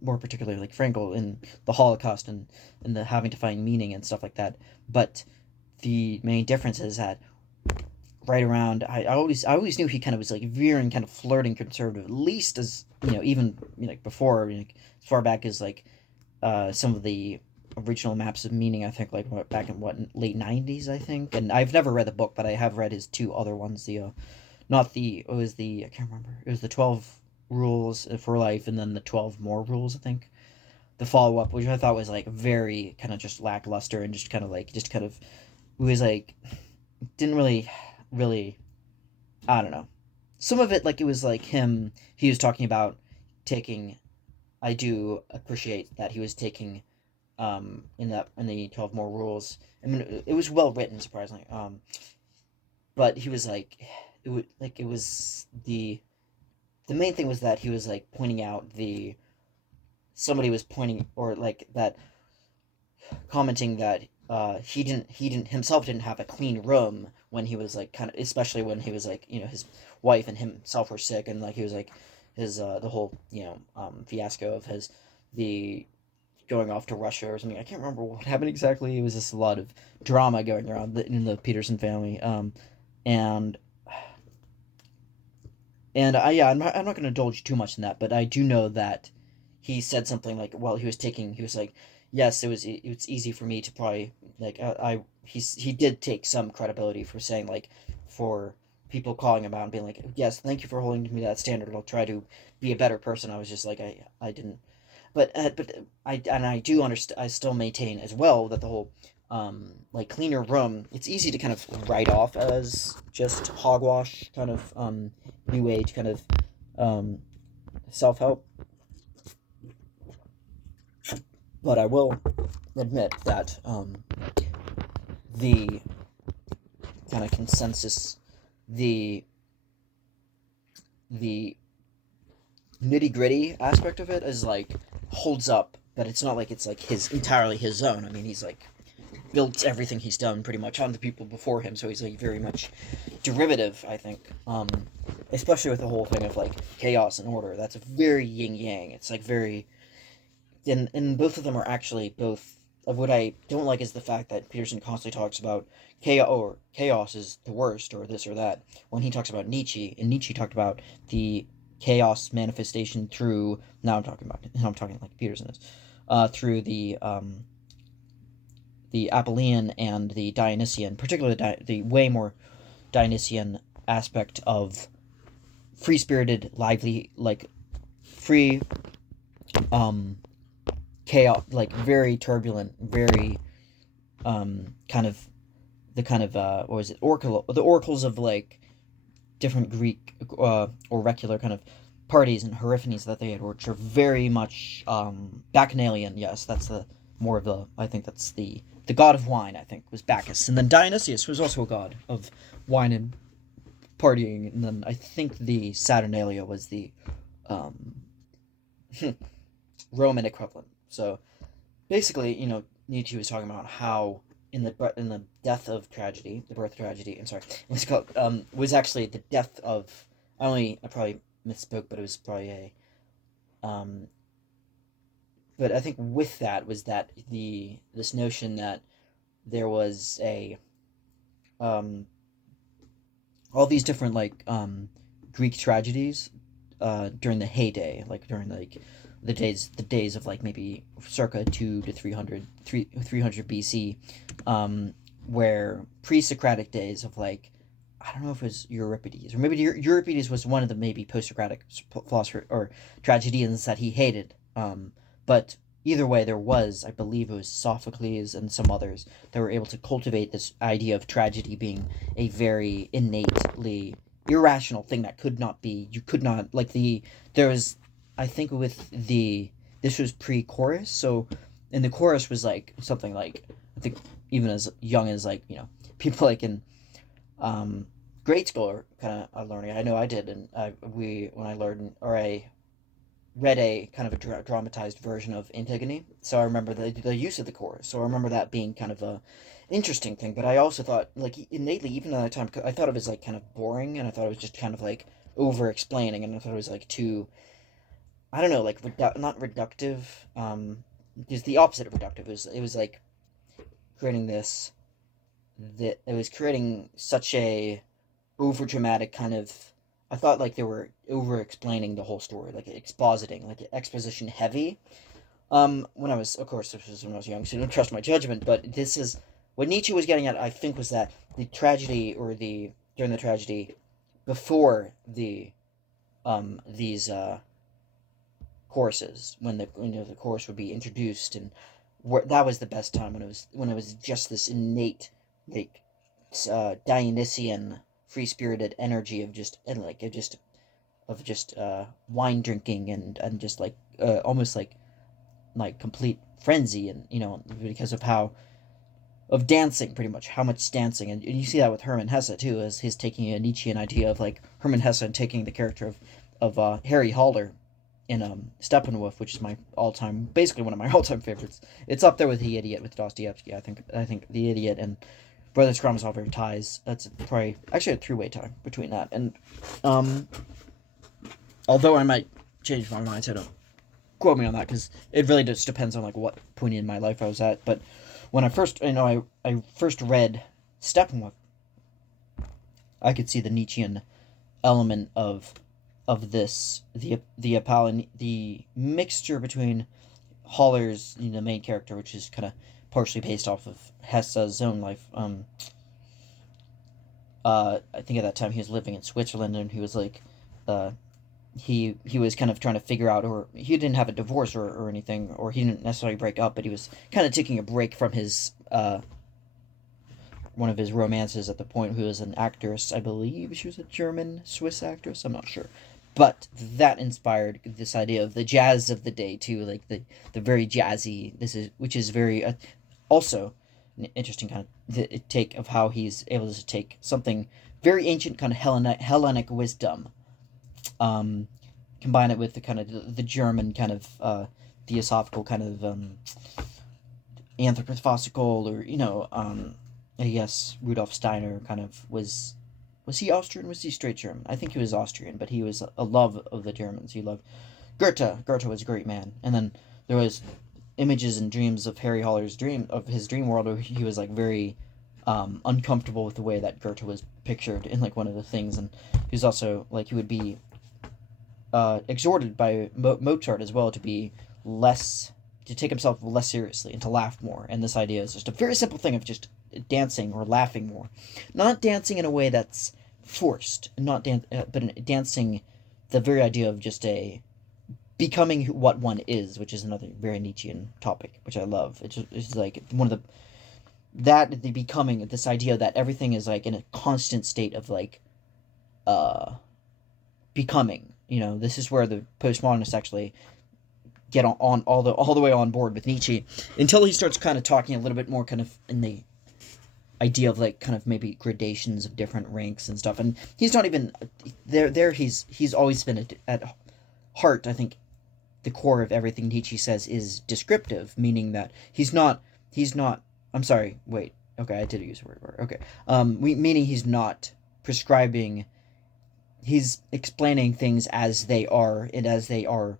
more particularly like Frankl in the Holocaust and the having to find meaning and stuff like that. But the main difference is that right around I always knew he kind of was like veering kind of flirting conservative, at least as even like before, like, as far back as like some of the original maps of meaning. I think like back in late 90s, I think. And I've never read the book, but I have read his two other ones. The not the it was the I can't remember, it was the 12 rules for life and then the 12 more rules, I think, the follow-up, which I thought was like very kind of just lackluster and just kind of it was like didn't really, I don't know. Some of it, like it was like he was talking about taking. I do appreciate that he was taking, in the 12 more rules. I mean, it was well written, surprisingly. But he was like, it was the main thing was that he was like pointing out somebody was pointing or like that commenting that he didn't himself didn't have a clean room when he was like kind of, especially when he was like, his wife and himself were sick, and like he was like his the whole fiasco of his the going off to Russia or something. I can't remember what happened exactly. It was just a lot of drama going around in the Peterson family. And I'm not going to indulge too much in that, but I do know that he said something like, while he was like, yes, it's easy for me to probably like he did take some credibility for saying, like, for people calling him out and being like, yes, thank you for holding me to that standard. I'll try to be a better person. I was just like, I didn't, but I do understand. I still maintain as well that the whole like cleaner room, it's easy to kind of write off as just hogwash, kind of new age kind of um, self help. But I will admit that the kind of consensus, the the nitty gritty aspect of it is like holds up, but it's not like it's like his entirely his own. I mean, he's like built everything he's done pretty much on the people before him, so he's like very much derivative, I think. Especially with the whole thing of like chaos and order. That's very yin yang. It's like very, and both of them are actually both of what I don't like is the fact that Peterson constantly talks about chaos is the worst or this or that. When he talks about Nietzsche, and Nietzsche talked about the chaos manifestation through, now I'm talking like Peterson is, through the Apuleian and the Dionysian, particularly the way more Dionysian aspect of free spirited, lively, like free, um, chaos, like very turbulent, very kind of the kind of what was it, oracle, the oracles of like different Greek oracular kind of parties and hierophanies that they had, which are very much bacchanalian. Yes, that's the more of the, I think that's the god of wine, I think, was Bacchus, and then Dionysius was also a god of wine and partying, and then I think the Saturnalia was the um, Roman equivalent. So basically, Nietzsche was talking about how in the death of tragedy, the birth of tragedy. I'm sorry, it was called was actually the death of. I probably misspoke, but it was probably a. But I think with that was that this notion that there was a um all these different like Greek tragedies during the heyday, like during like the days of like maybe circa 2 to 300 BC, where pre-Socratic days of like, I don't know if it was Euripides or maybe Euripides was one of the maybe post-Socratic philosopher or tragedians that he hated. But either way, there was, I believe it was Sophocles and some others that were able to cultivate this idea of tragedy being a very innately irrational thing that could not be, you could not, like there was, I think with this was pre-chorus, so, and the chorus was like something like, I think even as young as like, people like in um, grade school are kind of learning. I know I did, and when I learned, or I read a kind of a dramatized version of Antigone, so I remember the use of the chorus. So I remember that being kind of a interesting thing. But I also thought, like, innately, even at that time, I thought it was like kind of boring, and I thought it was just kind of like over explaining, and I thought it was like too, I don't know, like not reductive. Just the opposite of reductive. It was like creating this, that it was creating such a over dramatic kind of. I thought like they were over explaining the whole story, like expositing, like exposition heavy. When I was, of course, this was when I was young, so don't trust my judgment. But this is what Nietzsche was getting at. I think was that the tragedy, or during the tragedy, before these choruses, when the chorus would be introduced, and that was the best time, when it was just this innate, like Dionysian free spirited energy of just, and like wine drinking, and just like almost like complete frenzy, and because of how, of dancing, pretty much how much dancing, and you see that with Hermann Hesse too, as his taking a Nietzschean idea of like Hermann Hesse and taking the character of Harry Halder, Steppenwolf, which is my all-time, basically one of my all-time favorites. It's up there with The Idiot with Dostoevsky. I think The Idiot and Brothers Karamazov are ties. That's probably actually a three-way tie between that. And um, although I might change my mind, so don't quote me on that, because it really just depends on like what point in my life I was at. But when I first, I first read Steppenwolf, I could see the Nietzschean element of the mixture between Haller's, the main character, which is kind of partially based off of Hesse's own life. I think at that time he was living in Switzerland, and he was like, uh, he was kind of trying to figure out, or he didn't have a divorce or anything, or he didn't necessarily break up, but he was kind of taking a break from his one of his romances at the point, who was an actress. I believe she was a German Swiss actress. I'm not sure, but that inspired this idea of the jazz of the day too, like the very jazzy. Which is very also an interesting kind of take of how he's able to take something very ancient, kind of Hellenic wisdom, um, combine it with the kind of the German kind of theosophical kind of anthroposophical, or I guess Rudolf Steiner kind of was he Austrian? Was he straight German? I think he was Austrian, but he was a love of the Germans. He loved Goethe. Goethe was a great man. And then there was images and dreams of Harry Haller's his dream world, where he was like very uncomfortable with the way that Goethe was pictured in like one of the things, and he was also like he would be exhorted by Mozart as well to be less to take himself less seriously and to laugh more. And this idea is just a very simple thing of just dancing or laughing more, not dancing in a way that's forced, not but dancing, the very idea of just a becoming what one is, which is another very Nietzschean topic, which I love. It's like one of the becoming, this idea that everything is like in a constant state of like uh becoming. This is where the postmodernists actually get on all the way on board with Nietzsche, until he starts kind of talking a little bit more kind of in the idea of like kind of maybe gradations of different ranks and stuff. And he's not even there. He's always been at heart, I think, the core of everything Nietzsche says is descriptive, meaning that he's not. I'm sorry. Wait. Okay, I did use the word. Okay. Meaning he's not prescribing. He's explaining things as they are, and as they are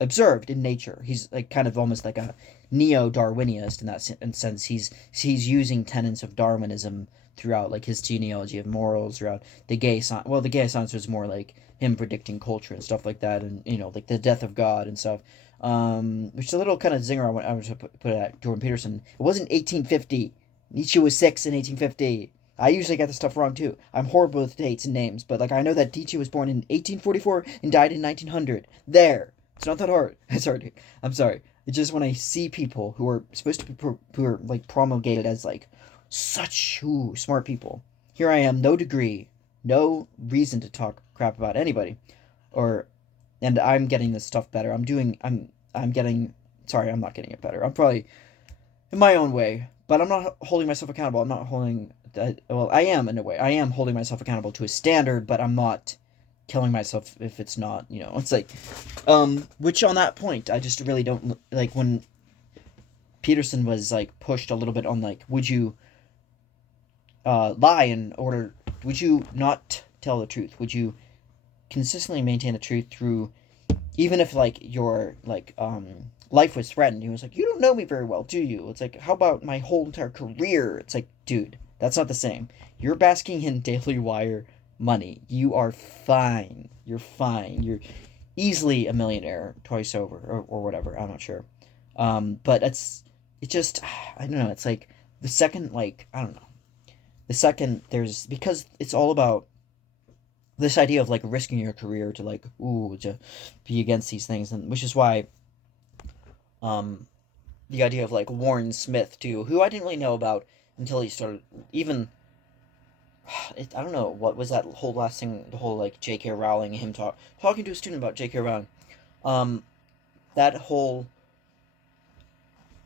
observed in nature. He's like kind of almost like a neo-Darwinist in that sense. He's using tenets of Darwinism throughout, like his genealogy of morals, throughout the gay science. Well, the gay science was more like him predicting culture and stuff like that, and like the death of God and stuff. Which is a little kind of zinger I want to put at Jordan Peterson. It wasn't 1850. Nietzsche was 6 in 1850. I usually get this stuff wrong too. I'm horrible with dates and names, but like I know that Nietzsche was born in 1844 and died in 1900. There. It's not that hard. It's hard. I'm sorry. It's just when I see people who are supposed to be who are like promulgated as like such smart people. Here I am, no degree, no reason to talk crap about anybody, or and I'm getting this stuff better. I'm getting. Sorry, I'm not getting it better. I'm probably in my own way, but I'm not holding myself accountable. I'm not holding. Well, I am in a way. I am holding myself accountable to a standard, but I'm not killing myself if it's not. It's like, which on that point, I just really don't like when Peterson was like pushed a little bit on like, would you lie in order? Would you not tell the truth? Would you consistently maintain the truth through, even if like your like life was threatened? He was like, you don't know me very well, do you? It's like, how about my whole entire career? It's like, dude, that's not the same. You're basking in Daily Wire money. You are fine. You're fine. You're easily a millionaire twice over, or whatever. I'm not sure. But it just, I don't know. It's like the second, like, I don't know. The second because it's all about this idea of like risking your career to like, to be against these things. And which is why, um, the idea of like Warren Smith too, who I didn't really know about until he started even. I don't know what was that whole last thing, the whole like J.K. Rowling, him talking to a student about J.K. Rowling, um, that whole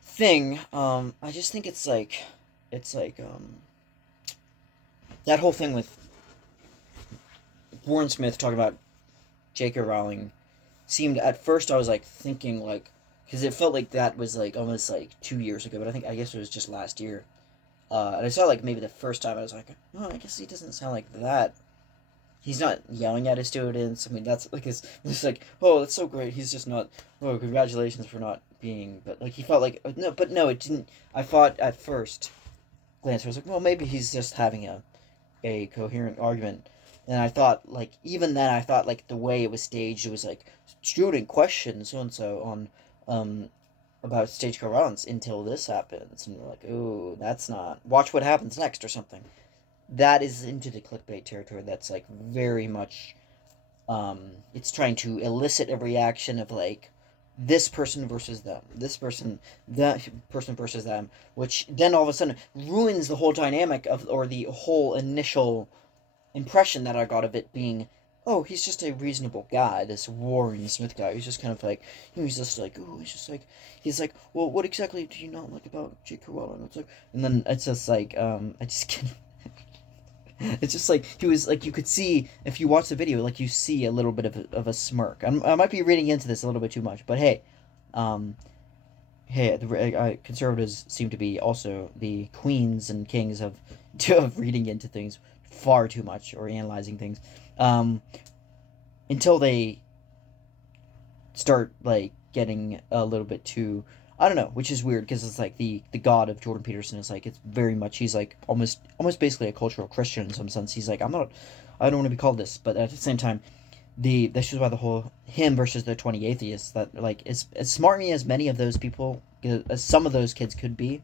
thing. I just think it's like that whole thing with Warren Smith talking about J.K. Rowling seemed at first I was like thinking like because it felt like that was like almost like 2 years ago, but I guess it was just last year. And I saw like maybe the first time I was like, oh, I guess he doesn't sound like that. He's not yelling at his students. I mean, that's like his. It's like, oh, that's so great. He's just not. Oh, congratulations for not being. But like he felt like no, but no, it didn't. I thought at first glance I was like, well, maybe he's just having a coherent argument. And I thought like even then I thought like the way it was staged it was like student questions so and so on um about stage corrals until this happens and you're like, ooh, that's not watch what happens next or something. That is into the clickbait territory. That's like very much it's trying to elicit a reaction of like this person versus them, this person, that person versus them, which then all of a sudden ruins the whole dynamic of or the whole initial impression that I got of it being, oh, he's just a reasonable guy, this Warren Smith guy. He's just kind of like, he's just like, oh, he's like, well, what exactly do you not like about Jake Cruella? And it's like, and then it's just like, I just can't. It's just like he was like you could see if you watch the video like you see a little bit of a smirk. I might be reading into this a little bit too much, but hey, um, conservatives seem to be also the queens and kings of reading into things far too much or analyzing things, um, until they start like getting a little bit too. I don't know, which is weird because it's like the god of Jordan Peterson is like it's very much he's like almost basically a cultural Christian in some sense. He's like I don't want to be called this, but at the same time that's just why the whole him versus the 20 atheists that like as smart as many of those people as some of those kids could be,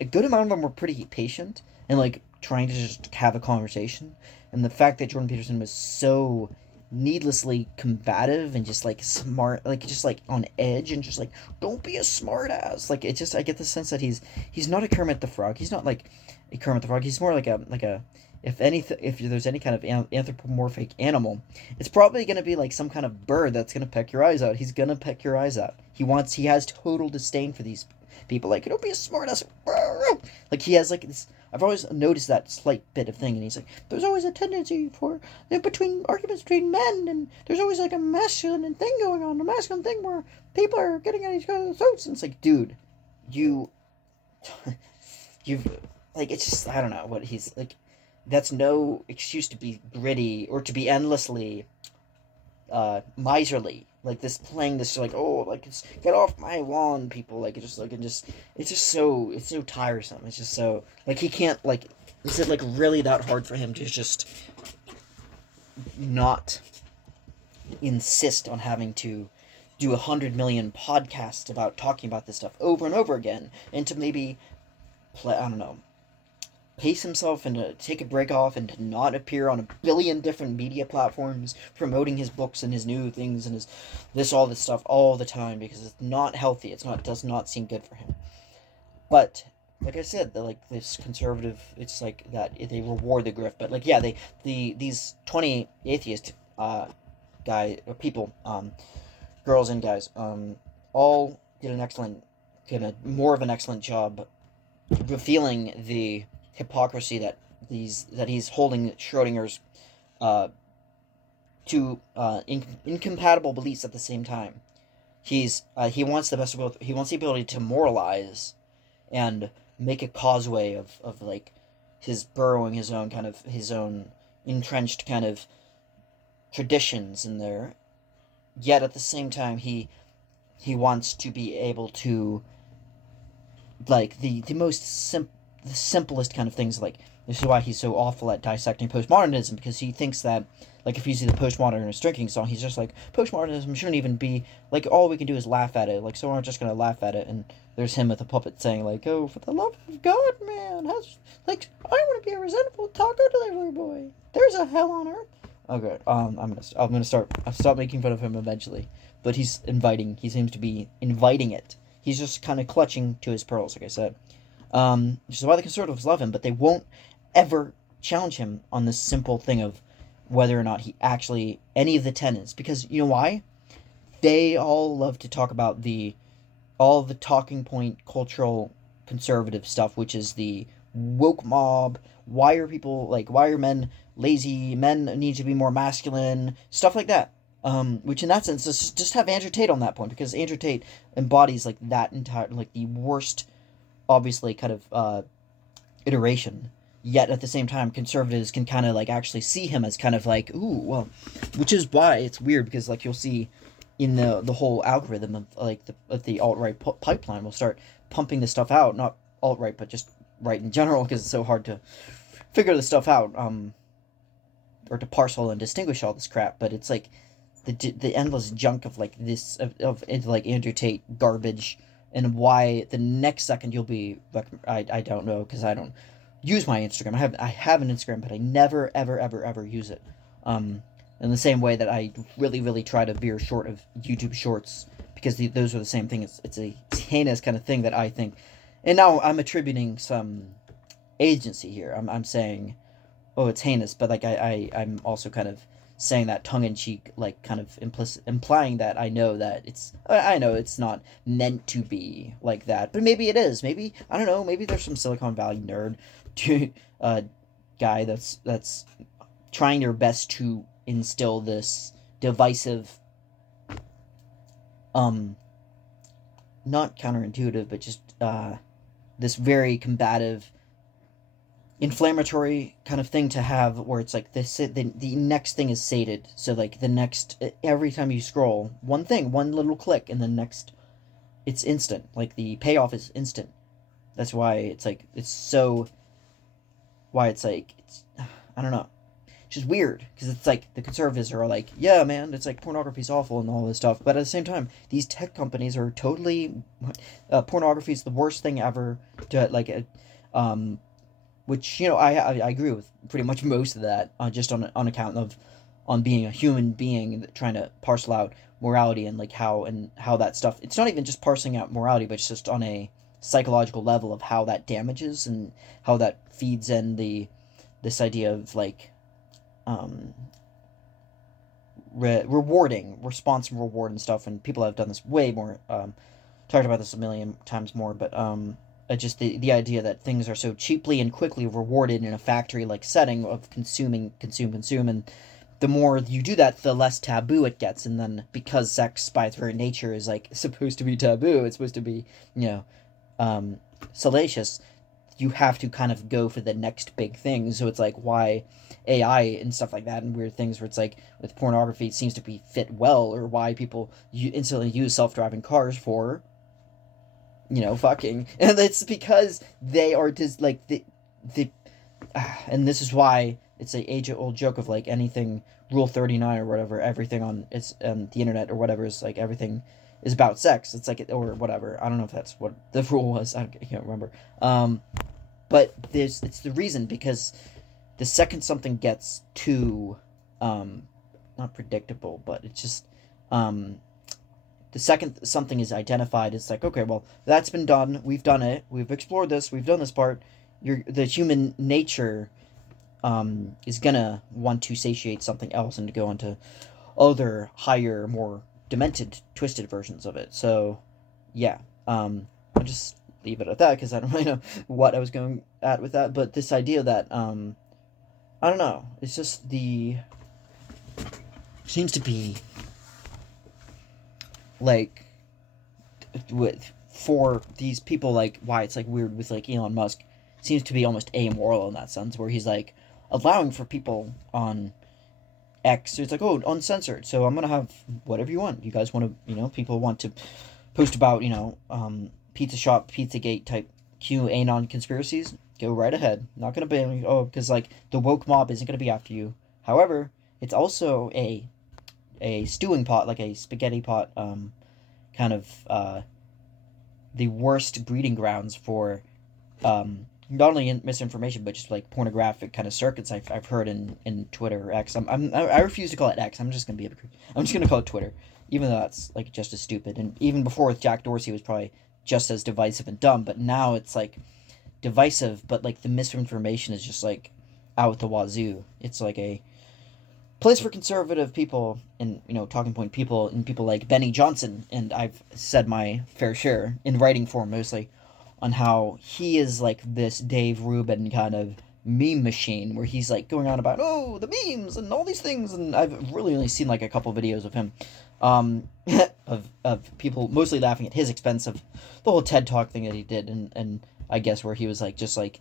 a good amount of them were pretty patient and like trying to just have a conversation. And the fact that Jordan Peterson was so needlessly combative and just like smart, like just like on edge and just like don't be a smart ass. Like it just I get the sense that he's not a Kermit the Frog. He's not like a Kermit the Frog. He's more like a if there's any kind of anthropomorphic animal, it's probably gonna be like some kind of bird that's gonna peck your eyes out. He's gonna peck your eyes out. He has total disdain for these people. Like don't be a smart ass. Like he has like this. I've always noticed that slight bit of thing, and he's like, "There's always a tendency for between arguments between men, and there's always like a masculine thing going on, a masculine thing where people are getting at each other's throats." And it's like, dude, you, you've like it's just I don't know what he's like. That's no excuse to be gritty or to be endlessly miserly like this playing this like oh like it's get off my lawn people like it's so tiresome. It's just so like he can't like is it like really that hard for him to just not insist on having to do 100 million podcasts about talking about this stuff over and over again and to maybe play I don't know pace himself and to take a break off and to not appear on a billion different media platforms promoting his books and his new things and his all this stuff all the time because it's not healthy. It's not does not seem good for him. But like I said, like this conservative, it's like that they reward the grift. But like yeah, these 20 atheist people, girls and guys, all did more of an excellent job revealing the hypocrisy that he's holding Schrodinger's two incompatible beliefs at the same time. He wants the best of both. He wants the ability to moralize and make a causeway of like his burrowing his own entrenched kind of traditions in there. Yet at the same time he wants to be able to like the simplest kind of things like this is why he's so awful at dissecting postmodernism because he thinks that like if you see the postmodernist drinking song he's just like postmodernism shouldn't even be like all we can do is laugh at it like so we're just gonna laugh at it and there's him with a puppet saying like oh for the love of God man how's like I want to be a resentful taco delivery boy there's a hell on earth. Okay I'm gonna stop making fun of him eventually but he seems to be inviting it. He's just kind of clutching to his pearls like I said. Which is why the conservatives love him, but they won't ever challenge him on this simple thing of whether or not he actually any of the tenets. Because you know why? They all love to talk about all the talking point cultural conservative stuff, which is the woke mob. Why are men lazy? Men need to be more masculine. Stuff like that. Which in that sense, just have Andrew Tate on that point, because Andrew Tate embodies like that entire, like the worst, obviously kind of iteration. Yet at the same time, conservatives can kind of like actually see him as kind of like, ooh, well, which is why it's weird, because like you'll see in the whole algorithm of like the alt right pipeline will start pumping this stuff out, not alt right but just right in general, because it's so hard to figure this stuff out, or to parcel and distinguish all this crap. But it's like the endless junk of like this of like Andrew Tate garbage, and why the next second you'll be like, I don't know, because I don't use my Instagram. I have an Instagram, but I never ever use it. In the same way that I really try to veer short of YouTube Shorts, because those are the same thing. It's a heinous kind of thing that I think, and now I'm attributing some agency here. I'm saying, oh, it's heinous, but like I'm also kind of saying that tongue in cheek, like kind of implying that I know it's not meant to be like that, but maybe it is. Maybe, I don't know. Maybe there's some Silicon Valley nerd, uh, guy that's trying their best to instill this divisive, um, not counterintuitive, but just this very combative, inflammatory kind of thing to have, where it's like the next thing is sated, so like the next, every time you scroll one little click, and the next, it's instant, like the payoff is instant. That's why it's like it's I don't know, it's just weird, because it's like the conservatives are like, yeah man, it's like pornography's awful and all this stuff, but at the same time these tech companies are totally, pornography is the worst thing ever to like, which, I agree with pretty much most of that, just on account of, on being a human being trying to parcel out morality, and like how that stuff, it's not even just parsing out morality, but it's just on a psychological level of how that damages, and how that feeds in this idea of like, um rewarding response and reward and stuff. And people have done this way more, talked about this a million times more, but just the idea that things are so cheaply and quickly rewarded in a factory like setting of consume, and the more you do that, the less taboo it gets. And then, because sex by its very nature is like supposed to be taboo, it's supposed to be, you know salacious, you have to kind of go for the next big thing. So it's like why AI and stuff like that, and weird things where it's like with pornography, it seems to be fit well, or why people instantly use self-driving cars for, fucking. And it's because they are just like the and this is why it's a age-old joke of like anything Rule 39 or whatever, everything on it's the internet or whatever is like everything is about sex. It's like, or whatever. I don't know if that's what the rule was. I can't remember. But it's the reason, because the second something gets too, not predictable, but it's just, the second something is identified, it's like, okay, well, that's been done, we've done it, we've explored this, we've done this part. The human nature, is gonna want to satiate something else, and to go into other higher, more demented, twisted versions of it. So yeah, I'll just leave it at that, because I don't really know what I was going at with that. But this idea that, I don't know, it's just seems to be like, for these people, like why it's like weird with like Elon Musk, seems to be almost amoral in that sense, where he's like allowing for people on X, so it's like, oh, uncensored, so I'm gonna have whatever you want. You guys want to, people want to post about, pizza shop, Pizzagate type QAnon conspiracies, go right ahead. Not gonna ban you, because like the woke mob isn't gonna be after you. However, it's also a stewing pot, like a spaghetti pot, kind of, the worst breeding grounds for, not only misinformation, but just like pornographic kind of circuits. I've heard in Twitter or X. I refuse to call it X. I'm just gonna call it Twitter, even though that's like just as stupid. And even before with Jack Dorsey, it was probably just as divisive and dumb. But now it's like divisive, but like the misinformation is just like out the wazoo. It's like a place for conservative people, and talking point people, and people like Benny Johnson. And I've said my fair share in writing form, mostly, on how he is like this Dave Rubin kind of meme machine where he's like going on about, oh, the memes and all these things, and I've really only seen like a couple videos of him, um, of people mostly laughing at his expense of the whole TED Talk thing that he did, and I guess where he was like just like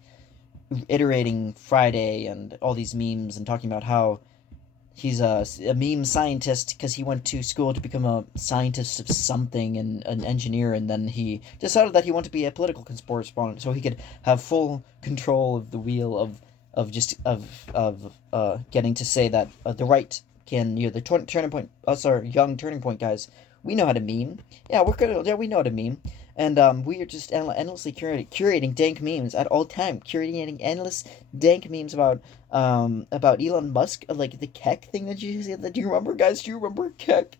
iterating Friday and all these memes and talking about how he's a meme scientist because he went to school to become a scientist of something and an engineer, and then he decided that he wanted to be a political correspondent so he could have full control of the wheel of getting to say that the right can, the turning point, us our young turning point guys, we know how to meme. Yeah, we know how to meme. And we are just endlessly curating dank memes at all time, curating endless dank memes about Elon Musk, like the Keck thing that you said. Do you remember, guys? Do you remember Keck?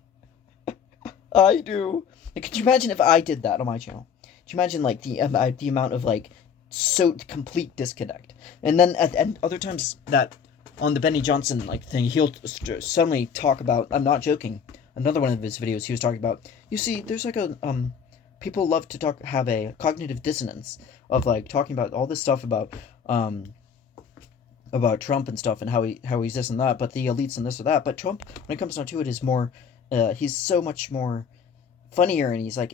I do. Like, could you imagine if I did that on my channel? Could you imagine like the amount of like so complete disconnect? And then and other times that on the Benny Johnson like thing, he'll suddenly talk about. I'm not joking. Another one of his videos, he was talking about. You see, there's like a people love to have a cognitive dissonance of like talking about all this stuff about Trump and stuff and how he's this and that, but the elites and this or that. But Trump, when it comes down to it, is more. He's so much more funnier, and he's like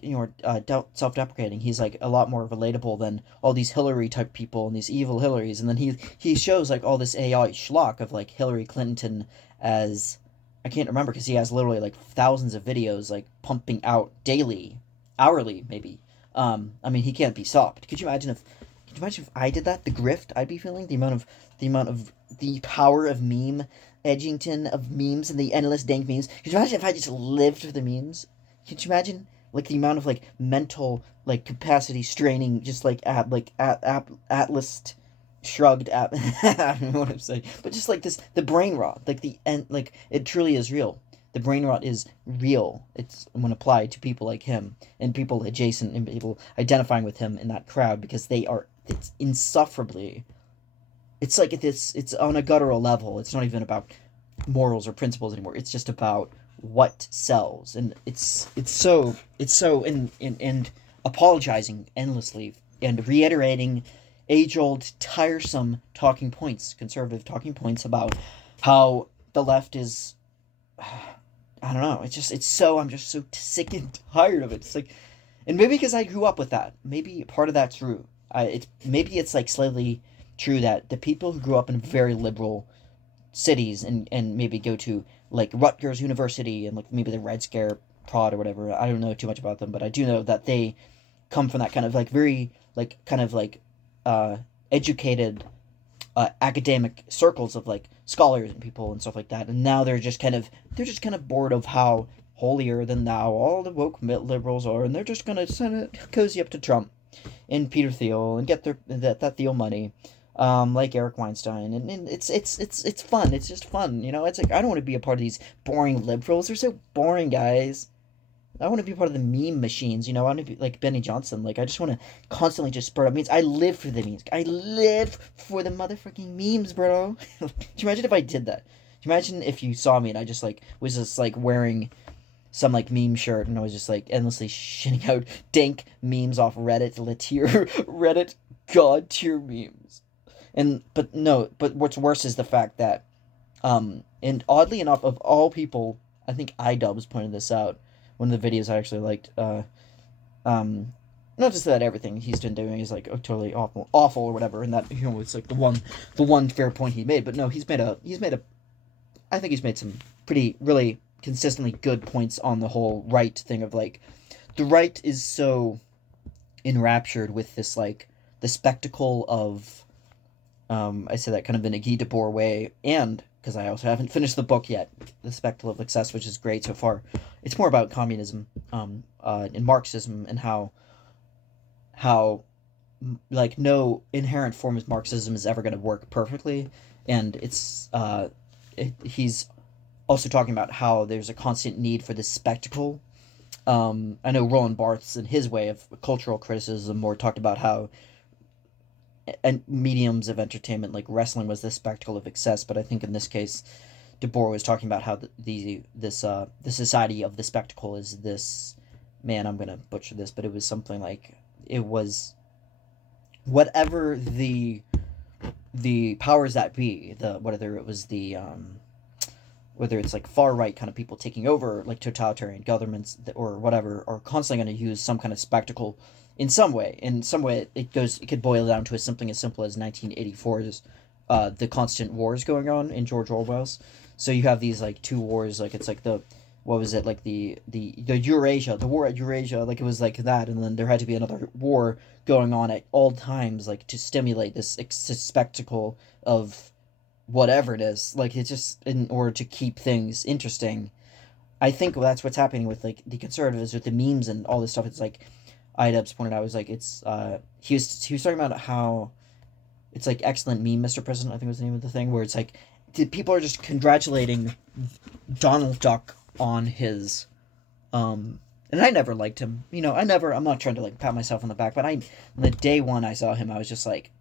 self-deprecating. He's like a lot more relatable than all these Hillary type people and these evil Hillarys. And then he shows like all this AI schlock of like Hillary Clinton as I can't remember because he has literally like thousands of videos like pumping out daily, hourly maybe. I mean he can't be stopped. Could you imagine if I did that? The grift I'd be feeling, the power of meme Edgington of memes and the endless dank memes. Could you imagine if I just lived for the memes? Could you imagine like the amount of like mental like capacity straining just like Atlas shrugged app I don't know what I'm saying. But just like this the brain rot, like the end like it truly is real. The brain rot is real. It's when applied to people like him and people adjacent and people identifying with him in that crowd because it's insufferably it's like it's on a guttural level. It's not even about morals or principles anymore. It's just about what sells, and it's so and apologizing endlessly and reiterating age-old tiresome talking points, conservative talking points about how the left is. I don't know. I'm just so sick and tired of it. It's like, and maybe because I grew up with that, maybe part of that's true. Maybe it's like slightly true that the people who grew up in very liberal cities and maybe go to like Rutgers University and like maybe the Red Scare prod or whatever. I don't know too much about them, but I do know that they come from that kind of like very like kind of like educated academic circles of like scholars and people and stuff like that. And now they're just kind of bored of how holier than thou all the woke liberals are, and they're just gonna cozy up to Trump and Peter Thiel and get that Thiel money, like Eric Weinstein, and it's fun. It's just fun, It's like I don't want to be a part of these boring liberals. They're so boring, guys. I want to be part of the meme machines, I want to be like Benny Johnson. Like I just want to constantly just spurt up memes. I live for the memes. I live for the motherfucking memes, bro. Can you imagine if I did that? Can you imagine if you saw me and I just like was just like wearing some like meme shirt and I was just like endlessly shitting out dank memes off Reddit, Reddit god tier memes. But what's worse is the fact that and oddly enough, of all people, I think iDubbbz pointed this out. One of the videos I actually liked. Not just that everything he's been doing is like totally awful or whatever, and that it's like the one fair point he made. But no, I think he's made some pretty really consistently good points on the whole right thing of like the right is so enraptured with this like the spectacle of I say that kind of in a Guy Debord way, and because I also haven't finished the book yet, The Spectacle of Success, which is great so far. It's more about communism, and Marxism, and how like no inherent form of Marxism is ever going to work perfectly, and he's also talking about how there's a constant need for this spectacle. I know Roland Barthes, in his way of cultural criticism, more talked about how and mediums of entertainment like wrestling was the spectacle of excess, but I think in this case Debord was talking about how the society of the spectacle is this, man, I'm gonna butcher this, but it was something like it was whatever the powers that be, the whether it was the whether it's like far right kind of people taking over, like totalitarian governments or whatever, are constantly going to use some kind of spectacle in some way. In some way, it could boil down to something as simple as 1984's the constant wars going on in George Orwell's. So you have these like two wars, like it's like the what was it like the Eurasia, the war at Eurasia, like it was like that, and then there had to be another war going on at all times, like to stimulate this spectacle of whatever it is, like it's just in order to keep things interesting. I think that's what's happening with like the conservatives with the memes and all this stuff. It's like Idubs pointed out, was like it's he was talking about how it's like excellent meme, Mr. President, I think was the name of the thing, where it's like people are just congratulating Donald Duck on his and I never liked him. I'm not trying to like pat myself on the back, but the day one I saw him, I was just like,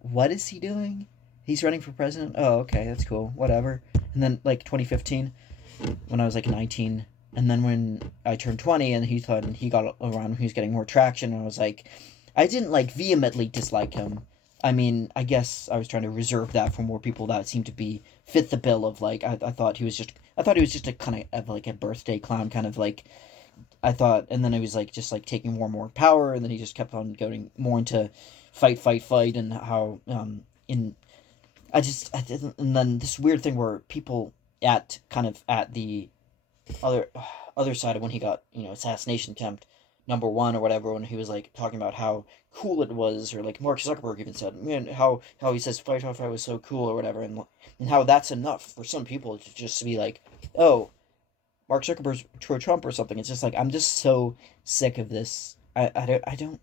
what is he doing? He's running for president? Oh, okay, that's cool. Whatever. And then like 2015 when I was like 19, and then when I turned 20 and he got around, he was getting more traction, and I was like, I didn't like vehemently dislike him. I mean, I guess I was trying to reserve that for more people that seemed to be fit the bill of like I thought he was just a kind of like a birthday clown kind of like I thought, and then it was like just like taking more and more power, and then he just kept on going more into fight, and how in I didn't, and then this weird thing where people at the other other side of when he got assassination attempt number one or whatever, when he was like talking about how cool it was, or like Mark Zuckerberg even said, man, how he says fight off, I was so cool or whatever, and how that's enough for some people to just be like, oh, Mark Zuckerberg's pro Trump or something. It's just like I'm just so sick of this. I don't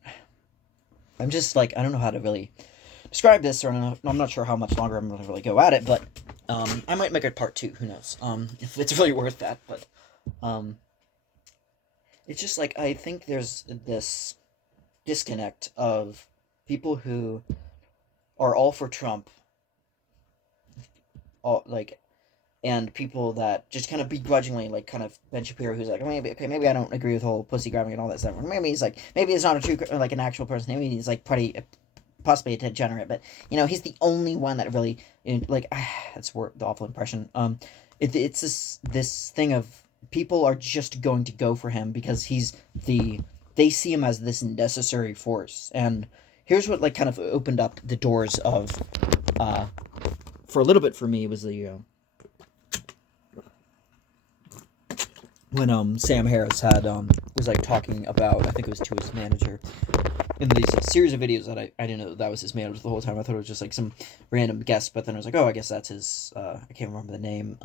I'm just like I don't know how to really describe this, or I'm not sure how much longer I'm going to really go at it, but I might make a part two. Who knows? If it's really worth that, but um, it's just like I think there's this disconnect of people who are all for Trump, all like, and people that just kind of begrudgingly like kind of Ben Shapiro, who's like maybe I don't agree with whole pussy grabbing and all that stuff. Maybe he's like maybe it's not a true like an actual person. Maybe he's like pretty possibly a degenerate, but he's the only one that really like that's the awful impression. It's this thing of people are just going to go for him because they see him as this necessary force. And here's what like kind of opened up the doors of for a little bit for me was the when Sam Harris had was like talking about, I think it was to his manager, in these series of videos that I didn't know that was his manager the whole time. I thought it was just like some random guest, but then I was like, oh, I guess that's his. I can't remember the name.